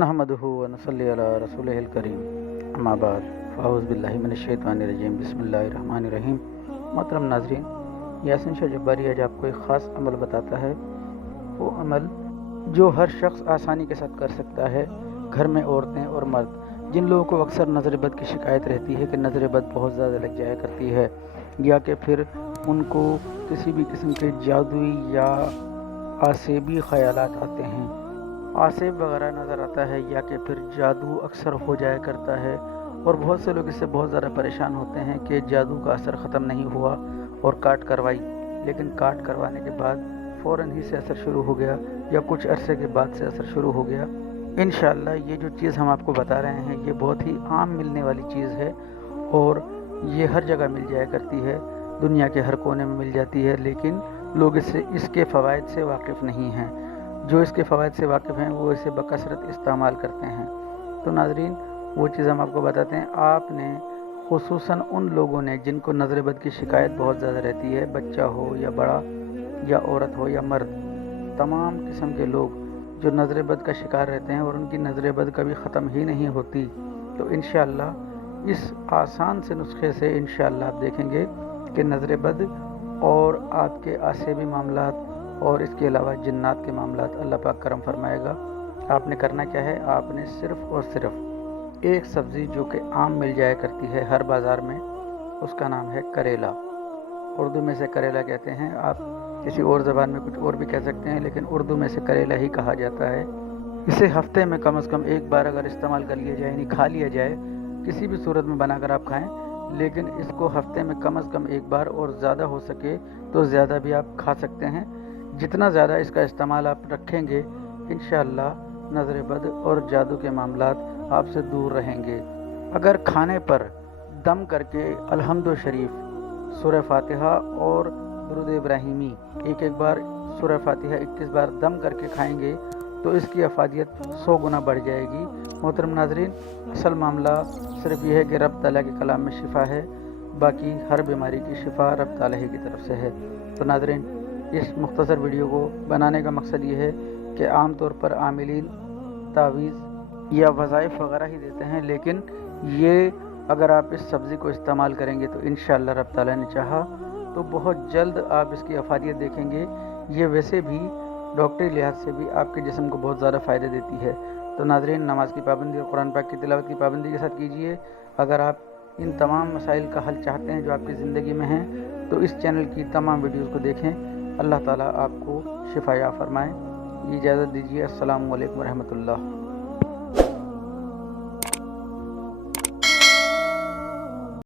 नहमदुहु व नसल्ली अला रसूलिहिल करीम, अम्मा बाद, फ़अऊज़ु बिल्लाहि मिनश्शैतानिर्रजीम, बिस्मिल्लाहिर्रहमानिर्रहीम। मोहतरम नाज़रीन, यासीन शाह जब्बारी आज आपको एक ख़ास अमल बताता है। वो अमल जो हर शख्स आसानी के साथ कर सकता है, घर में औरतें और मर्द जिन लोगों को अक्सर नज़र बद की शिकायत रहती है कि नज़र बद बहुत ज़्यादा लग जाया करती है, या कि फिर उनको किसी भी किस्म के जादुई या आसेबी ख़यालात आते हैं, आसेब वगैरह नज़र आता है, या कि फिर जादू अक्सर हो जाया करता है। और बहुत से लोग इससे बहुत ज़्यादा परेशान होते हैं कि जादू का असर ख़त्म नहीं हुआ और काट करवाई, लेकिन काट करवाने के बाद फ़ौरन ही से असर शुरू हो गया या कुछ अरसे के बाद से असर शुरू हो गया। इंशाअल्लाह ये जो चीज़ हम आपको बता रहे हैं ये बहुत ही आम मिलने वाली चीज़ है और ये हर जगह मिल जाया करती है, दुनिया के हर कोने में मिल जाती है, लेकिन लोग इसके फ़वाइद से वाकिफ़ नहीं हैं। जो इसके फ़वाइद से वाकिफ़ हैं वो इसे बकसरत इस्तेमाल करते हैं। तो नाज़रीन, वो चीज़ हम आपको बताते हैं। आपने खुसूसन उन लोगों ने जिनको नज़र बद की शिकायत बहुत ज़्यादा रहती है, बच्चा हो या बड़ा या औरत हो या मर्द, तमाम किस्म के लोग जो नज़र बद का शिकार रहते हैं और उनकी नज़र बद कभी ख़त्म ही नहीं होती, तो इंशाअल्लाह इस आसान से नुस्खे से इंशाअल्लाह आप देखेंगे कि नज़र बद और आपके आसेबी मामलात और इसके अलावा जिन्नात के मामलात अल्लाह पाक करम फरमाएगा। आपने करना क्या है, आपने सिर्फ़ और सिर्फ एक सब्ज़ी जो कि आम मिल जाया करती है हर बाज़ार में, उसका नाम है करेला। उर्दू में से करेला कहते हैं, आप किसी और ज़बान में कुछ और भी कह सकते हैं, लेकिन उर्दू में से करेला ही कहा जाता है। इसे हफ्ते में कम से कम एक बार अगर इस्तेमाल कर लिया जाए, यानी खा लिया जाए, किसी भी सूरत में बनाकर आप खाएं, लेकिन इसको हफ्ते में कम से कम एक बार और ज़्यादा हो सके तो ज़्यादा भी आप खा सकते हैं। जितना ज़्यादा इसका इस्तेमाल आप रखेंगे, इंशाअल्लाह नज़र बद और जादू के मामलात आपसे दूर रहेंगे। अगर खाने पर दम करके अल्हम्दु शरीफ, सूरह फातिहा और दुरूद इब्राहिमी एक बार, सूरह फातिहा 21 बार दम करके खाएंगे तो इसकी अफादियत 100 गुना बढ़ जाएगी। मोहतरम नाज़रीन, असल मामला सिर्फ यह है कि रब ताला के कलाम में शिफा है, बाकी हर बीमारी की शिफा रब ताला ही की तरफ से है। तो नाज़रीन, इस मुख्तसर वीडियो को बनाने का मकसद ये है कि आम तौर पर आमिलीन तावीज़ या वज़ाइफ वगैरह ही देते हैं, लेकिन ये अगर आप इस सब्ज़ी को इस्तेमाल करेंगे तो इंशाअल्लाह रब ताला ने चाहा तो बहुत जल्द आप इसकी अफादियत देखेंगे। ये वैसे भी डॉक्टरी लिहाज से भी आपके जिस्म को बहुत ज़्यादा फ़ायदे देती है। तो नाज़रीन, नमाज की पाबंदी और कुरान पाक की तिलावत की पाबंदी के साथ कीजिए। अगर आप इन तमाम मसाइल का हल चाहते हैं जो आपकी ज़िंदगी में हैं, तो इस चैनल की तमाम वीडियोज़ को देखें। अल्लाह ताला आपको शिफाया फरमाए। इजाज़त दीजिए। अस्सलामु अलैकुम व रहमतुल्लाह।